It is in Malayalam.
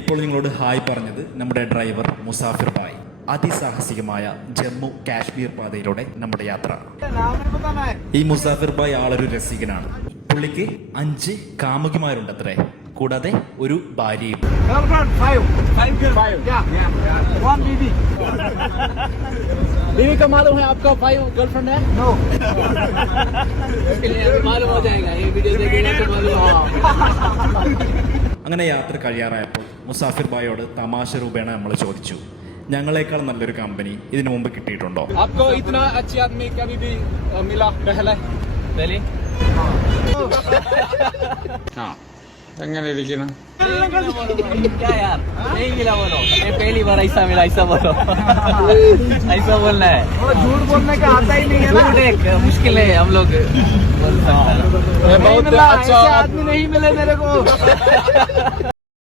ഇപ്പോൾ നിങ്ങളോട് ഹായ് പറഞ്ഞത് നമ്മുടെ ഡ്രൈവർ മുസാഫിർ ഭായ് അതിസാഹസികമായ ജമ്മു കാശ്മീർ പാതയിലൂടെ നമ്മുടെ യാത്ര ഈ മുസാഫിർ ഭായ് ആളൊരു രസികനാണ് പുള്ളിക്ക് അഞ്ച് കാമുകിമാരുണ്ട് അത്രേ കൂടാതെ ഒരു ഭാര്യയും Girlfriend, five. Five girl. Five. Yeah. yeah. One baby. बीवी का मालूम है आपका फाइव गर्लफ्रेंड है No. इसके लिए अभी मालूम हो जाएगा ये वीडियो देखेगा तो मालूम होगा അങ്ങനെ യാത്ര കഴിയാറായപ്പോൾ മുസാഫിർ ഭായോട് തമാശ രൂപേണ നമ്മൾ ചോദിച്ചു ഞങ്ങളെക്കാൾ നല്ലൊരു കമ്പനി ഇതിനു മുമ്പ് കിട്ടിയിട്ടുണ്ടോ आपको इतना अच्छी आदमी कभी भी अ, मिला पहले पहले എങ്ങനെ ഇരിക്കണം क्या यार नहीं मिला बोलो ये पहली बार ऐसा मिला ऐसा बोलो ऐसा बोलना है वो झूठ बोलने का आता ही नहीं है ना झूठ एक मुश्किल है हम लोग बोल सकते हैं। ये नहीं बहुत मिला अच्छा ऐसे आदमी नहीं मिले मेरे को